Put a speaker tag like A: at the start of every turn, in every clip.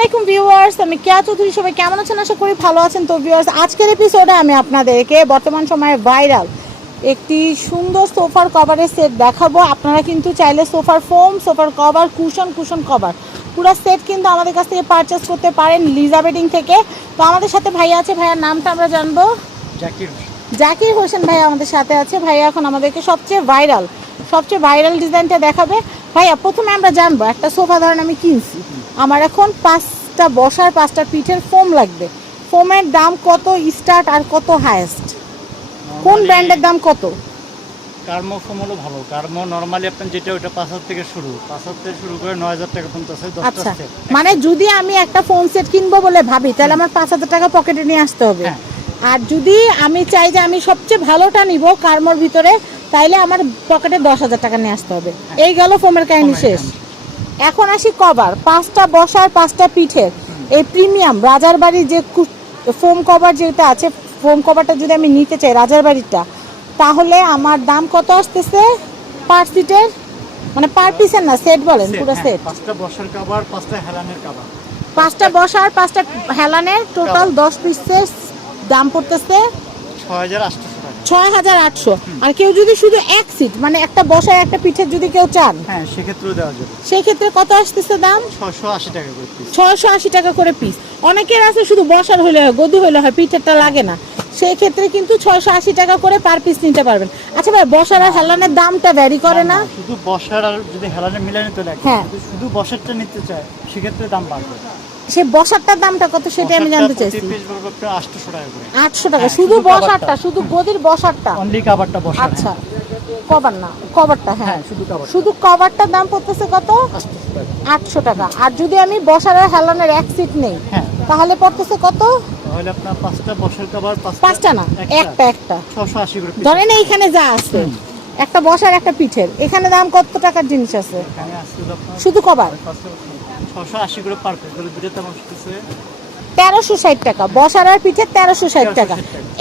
A: আলাইকুম ভিউয়ার্স আমি কেয়া চৌধুরী সবাই কেমন আছেন? আশা করি ভালো আছেন। তো ভিউয়ার্স আজকের এপিসোডে আমি আপনাদেরকে বর্তমান সময়ে ভাইরাল একটি সুন্দর সোফার কভারের সেট দেখাবো। আপনারা কিন্তু চাইলে সোফার ফোম সোফার কভার কুশন কুশন কভার পুরো সেট কিন্তু আমাদের কাছ থেকে পারচেস করতে পারেন লিজা বেডিং থেকে। তো আমাদের সাথে ভাইয়া আছে ভাইয়ার নামটা আমরা জানব।
B: জাকির
A: জাকির হোসেন ভাইয়া আমাদের সাথে আছে। ভাইয়া এখন আমাদেরকে সবচেয়ে ভাইরাল সবচেয়ে ভাইরাল ডিজাইনটা দেখাবে। ভাইয়া প্রথমে আমরা জানব একটা সোফা ধরেন আমি কিনছি। আমার এখন পাঁচটা বসার পাঁচটা পিঠের ফোম লাগবে। ফোমের দাম কত স্টার্ট আর কত হায়েস্ট? কোন ব্র্যান্ডের দাম কত?
B: কার্মো ফোম হলো ভালো। কার্মো নর্মালি আপনার যেটা ওটা পাঁচ হাজার থেকে শুরু। পাঁচ হাজার থেকে শুরু করে নয় হাজার টাকা পর্যন্ত আছে
A: আচ্ছা। মানে যদি আমি একটা ফোন সেট কিনবো বলে ভাবি তাহলে আমার পাঁচ হাজার টাকা পকেটে নিয়ে আসতে হবে।
B: হ্যাঁ।
A: আর যদি আমি চাই যে আমি সবচেয়ে ভালোটা নিব কার্মোর ভিতরে তাইলে আমার পকেটে দশ হাজার টাকা নিয়ে আসতে হবে। এই গেল ফোমের কাহিনী শেষ। এখন আসি কভার। পাঁচটা বসার পাঁচটা পিঠের। এই প্রিমিয়াম রাজার বাড়ির যে ফোম কভার যেটা আছে ফোম কভারটা যদি আমি নিতে চাই রাজার বাড়িটা তাহলে আমার দাম কত আসতেছে পার সিটের মানে পার পিসের না সেট বলেন পুরো
B: হ্যাঁ,
A: সেট
B: পাঁচটা বসার কাবার পাঁচটা হেলানের কাবার
A: পাঁচটা বসার পাঁচটা হেলানের টোটাল দশ পিসের দাম পড়তেছে
B: ছয় হাজার
A: ছয় হাজার আটশো। আর কেউ যদি শুধু এক সিট মানে একটা বসায় একটা পিঠের যদি কেউ চান
B: হ্যাঁ সেক্ষেত্রেও দেওয়া যাবে।
A: সেই কত আসতেছে দাম?
B: ছশো আশি টাকা করে পিস
A: ছয়শো আশি টাকা করে পিস অনেকের আছে শুধু বসার হইলে হয় গদি হলে হয় পিঠেরটা লাগে না। সেই ক্ষেত্রে কিন্তু ছয়শো আশি টাকা করে পার পিস নিতে পারবেন। আচ্ছা ভাই বসার আর হেলানের দামটা ভ্যারি করে না?
B: শুধু বসার আর যদি হেলানের মিলে নিতে লাগে
A: হ্যাঁ।
B: শুধু বসারটা নিতে চায় সেক্ষেত্রে দাম বাড়বে।
A: সে বসারটার দামটা কত সেটা আমি জানতে চাইছি। আটশো টাকা
B: হ্যাঁ,
A: শুধু বসারটা শুধু গদির বসারটা?
B: অনলি কাবারটা বসার।
A: আচ্ছা কভার না কভারটা হ্যাঁ।
B: হ্যাঁ শুধু
A: কভারটার দাম পড়তেছে কত? আটশো টাকা। আর যদি আমি বসার আর হেলানের এক সিট নেই
B: হ্যাঁ।
A: তাহলে পড়তেছে কত?
B: তাহলে আপনার পাঁচটা বসার খাবার
A: পাঁচটা না একটা। একটা
B: ছশো আশি করে
A: ধরেন এইখানে যা আছে একটা বসার একটা পিঠের। এখানে দাম কত টাকার জিনিস আছে? শুধু কবার
B: ছশো আশি করে পার পিস দুটো আসতেছে
A: তেরোশো ষাট টাকা বসার পিঠের তেরোশো ষাট টাকা।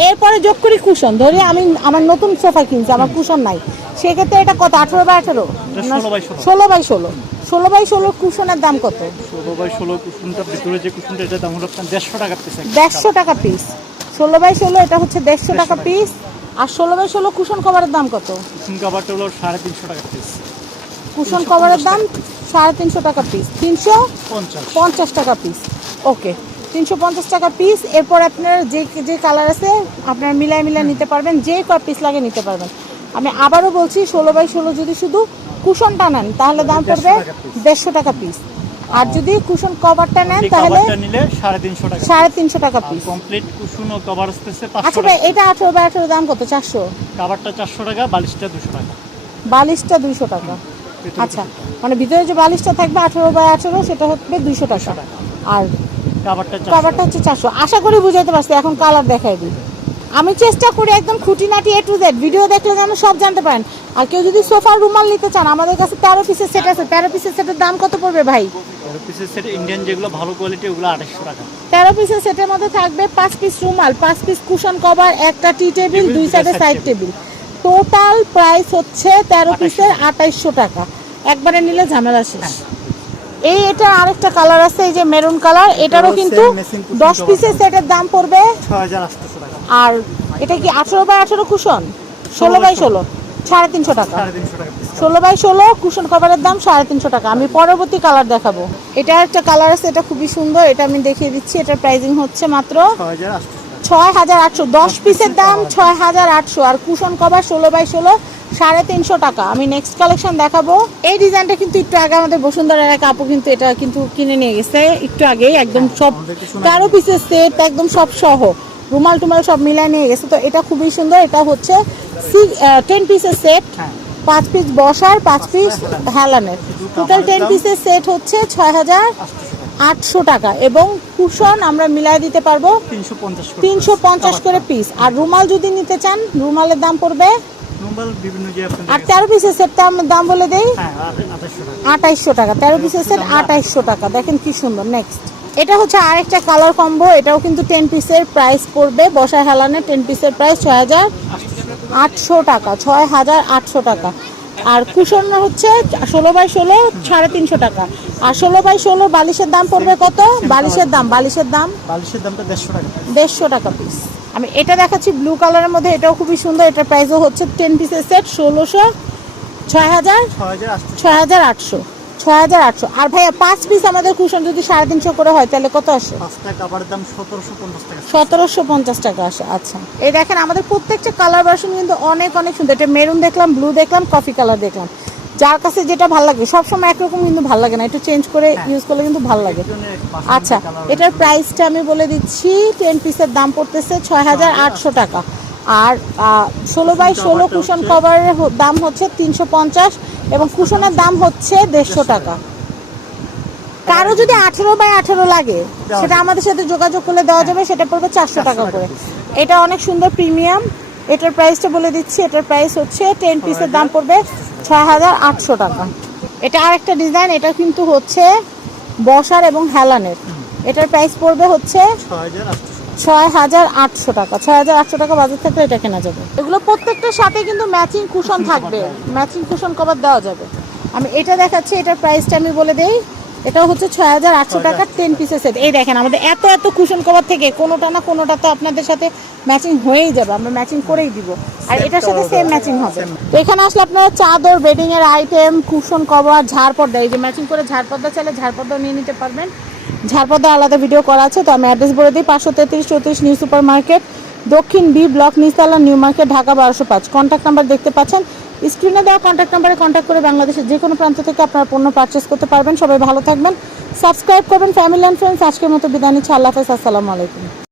A: এরপরে যোগ করি কুশন। ধরি আমি আমার নতুন সোফা কিনছি আমার কুশন নাই। সেক্ষেত্রে এটা কত আঠারো বাই আঠারো?
B: এটা 16 বাই 16
A: ষোলো বাই ষোলো। ষোলো বাই ষোলো কুশনের দাম কত?
B: ষোলো বাই ষোলো কুসুমটা ভিতরে যে কুসুমটা এটা দাম হলো দেড়শো টাকা পিস
A: দেড়শো টাকা পিস ষোলো বাই ষোলো এটা হচ্ছে দেড়শো টাকা পিস আর ষোলো বাই ষোলো কুশন কভারের দাম কত?
B: কুসুম কাবারটা হলো সাড়ে তিনশো টাকা পিস
A: কুশন কভারের দাম সাড়ে তিনশো টাকা পিস তিনশো
B: পঞ্চাশ।
A: টাকা পিস ওকে তিনশো পঞ্চাশ টাকা পিস এরপর আপনার যে যে কালার আছে আপনার মিলায় মিলায় নিতে পারবেন যে কয় পিস লাগে নিতে পারবেন। আমি আবারও বলছি ষোলো বাই ষোলো যদি শুধু কুশনটা নেন তাহলে দাম পড়বে দেড়শো টাকা পিস আর যদি কুশন কভারটা নেন তাহলে
B: সাড়ে তিনশো টাকা
A: পিস
B: কমপ্লিট কুসুম ও কভার আসতেছে
A: আচ্ছা ভাই এটা আঠেরো বাই আঠেরো দাম কত? চারশো।
B: কাবারটা চারশো টাকা বালিশটা দুশো টাকা।
A: বালিশটা দুইশো টাকা। আচ্ছা মানে ভিতরে যে বালিশটা থাকবে আঠেরো বাই আঠেরো সেটা হচ্ছে দুইশো টাকা। আর কাভারটা হচ্ছে চারশো। আশা করি বুঝাইতে পারছি এখন কালার দেখাই দিই। আমি চেষ্টা করি একদম খুঁটিনাটি এ টু জেড ভিডিও দেখলে যেন সব জানতে পারেন। আর কেউ যদি সোফার রুমাল নিতে চান আমাদের কাছে তেরো পিসের সেট আছে। তেরো পিসের সেটের দাম কত পড়বে ভাই?
B: তেরো পিসের সেট ইন্ডিয়ান যেগুলো ভালো কোয়ালিটি ওগুলো আড়াইশো টাকা।
A: তেরো পিসের সেটের মধ্যে থাকবে পাঁচ পিস রুমাল পাঁচ পিস কুশন কভার একটা টি টেবিল
B: টেবিল,
A: দুই সাইডে সাইড টেবিল টোটাল প্রাইস হচ্ছে তেরো পিসের আঠাইশশো টাকা। একবারে নিলে ঝামেলা শেষ। এই এটার আরেকটা কালার আছে এই যে মেরুন কালার। এটারও কিন্তু দশ পিসের সেটের দাম পড়বে আর এটা কি আঠারো বাই আঠারো কুশন ষোলো বাই ষোলো সাড়ে তিনশো টাকা। ষোলো বাই ষোলো কুশন কভারের দাম সাড়ে তিনশো টাকা। আমি পরবর্তী কালার দেখাবো। এটা একটা কালার আছে এটা খুবই সুন্দর। এটা আমি দেখিয়ে দিচ্ছি এটার প্রাইসিং হচ্ছে মাত্র
B: ছয় হাজার
A: আটশো। দশ পিসের দাম ছয় হাজার আটশো। আর কুশন কভার ষোলো বাই ষোলো সাড়ে তিনশো টাকা। আমি নেক্সট কালেকশন দেখাবো। এই ডিজাইনটা কিন্তু একটু আগে আমাদের বসুন্ধরার এক আপু কিন্তু এটা কিন্তু কিনে নিয়ে গেছে একটু আগেই একদম সব
B: আমাদেরকে
A: তেরো পিসের সেট একদম সব সহ। রুমাল টুমাল সব মিলাই নিয়ে গেছে তো এটা খুবই সুন্দর। এটা হচ্ছে টেন পিসের সেট
B: হ্যাঁ।
A: পাঁচ পিস বসার পাঁচ পিস হেলানের। টোটাল টেন পিসের সেট হচ্ছে ছয় হাজার আটশো টাকা এবং কুশন আমরা মিলাই দিতে পারব
B: তিনশো পঞ্চাশ করে
A: পিস আর রুমাল যদি নিতে চান রুমালের দাম পড়বে
B: নোবেল বিভিন্ন যে
A: আর তেরো পিসের সেট দাম বলে দেই?
B: হ্যাঁ
A: আঠাইশশো টাকা। তেরো পিসের সেট আঠাইশশো টাকা। দেখেন কি সুন্দর। নেক্সট এটা হচ্ছে আরেকটা কালার কম্বো এটাও কিন্তু টেন পিসের প্রাইস পড়বে। বসা হেলানে টেন পিসের প্রাইস ছয় হাজার আটশো টাকা। ছয় হাজার আটশো টাকা। আর কুশন হচ্ছে ষোলো বাই ষোলো সাড়ে তিনশো টাকা। আর ষোলো বাই ষোলো বালিশের দাম পড়বে কত? বালিশের দাম। বালিশের দাম?
B: বালিশের দামটা দেড়শো টাকা।
A: দেড়শো টাকা পিস আমি এটা দেখাচ্ছি ব্লু কালারের মধ্যে এটাও খুবই সুন্দর এটার প্রাইসও হচ্ছে টেন পিসের সেট ষোলোশো ছয় হাজার
B: ছয় হাজার আটশো
A: ছয় হাজার আটশো। আর ভাইয়া পাঁচ পিস আমাদের কুশন যদি সাড়ে তিনশো করে হয় তাহলে কত আসে?
B: সতেরোশো পঞ্চাশ টাকা।
A: আসে আচ্ছা। এই দেখেন আমাদের প্রত্যেকটা কালার ভার্সন কিন্তু অনেক অনেক সুন্দর। এটা মেরুন দেখলাম ব্লু দেখলাম কফি কালার দেখলাম। যার কাছে যেটা ভালো লাগে সবসময় একরকম কিন্তু ভালো লাগে না। একটু চেঞ্জ করে ইউজ করলে কিন্তু ভালো লাগে। আচ্ছা এটার প্রাইসটা আমি বলে দিচ্ছি টেন পিসের দাম পড়তেছে ছয় হাজার আটশো টাকা। আর ষোলো বাই ষোলো কুশন কভারের দাম হচ্ছে তিনশো পঞ্চাশ এবং কুশনের দাম হচ্ছে দেড়শো টাকা। কারও যদি আঠেরো বাই আঠেরো লাগে সেটা আমাদের সাথে যোগাযোগ করলে দেওয়া যাবে সেটা পড়বে চারশো টাকা করে। এটা অনেক সুন্দর প্রিমিয়াম এটার প্রাইসটা বলে দিচ্ছি এটার প্রাইস হচ্ছে টেন পিসের দাম পড়বে ছয় হাজার আটশো টাকা। এটা আরেকটা ডিজাইন এটা কিন্তু হচ্ছে বসার এবং হেলানের। এটার প্রাইস পড়বে হচ্ছে
B: ছয় হাজার আটশো
A: টাকা। ছয় হাজার আটশো টাকা বাজার থেকে এটা কেনা যাবে। এগুলো প্রত্যেকটার সাথে কিন্তু ম্যাচিং কুশন থাকবে। ম্যাচিং কুশন কভার দেওয়া যাবে। আমি এটা দেখাচ্ছি, এটার প্রাইসটা আমি বলে দেই। এটা হচ্ছে ছয় হাজার আটশো টাকার টেন পিসের সেট এই দেখেন আমাদের এত এত কুশন কভার থেকে কোনোটা না কোনোটা তো আপনাদের সাথে ম্যাচিং হয়েই যাবে আমরা ম্যাচিং করেই দিব। আর এটার সাথে সেম ম্যাচিং হবে। তো এখানে আসলে আপনারা চাদর বেডিং এর আইটেম কুশন কভার ঝাড়পর্দা এই যে ম্যাচিং করে ঝাড়পর্দা চাইলে ঝাড়পর্দা নিয়ে নিতে পারবেন। ঝাড়পর্দা আলাদা ভিডিও করা আছে তো আমি অ্যাড্রেস বলে দিই পাঁচশো তেত্রিশ চৌত্রিশ নিউ সুপার মার্কেট দক্ষিণ বি ব্লক নিস্তালা নিউ মার্কেট ঢাকা বারোশো পাঁচ। কন্ট্যাক্ট নাম্বার দেখতে পাচ্ছেন স্ক্রিনে দেওয়া কন্ট্যাক্ট নাম্বারে কন্ট্যাক্ট করে বাংলাদেশের যে কোনো প্রান্ত থেকে আপনার পণ্য পারচেস করতে পারবেন। সবাই ভালো থাকবেন। সাবস্ক্রাইব করবেন। ফ্যামিলি অ্যান্ড ফ্রেন্ডস আজকের মতো বিদায় নিচ্ছি। আল্লাহ হাফেজ। আসসালামু আলাইকুম।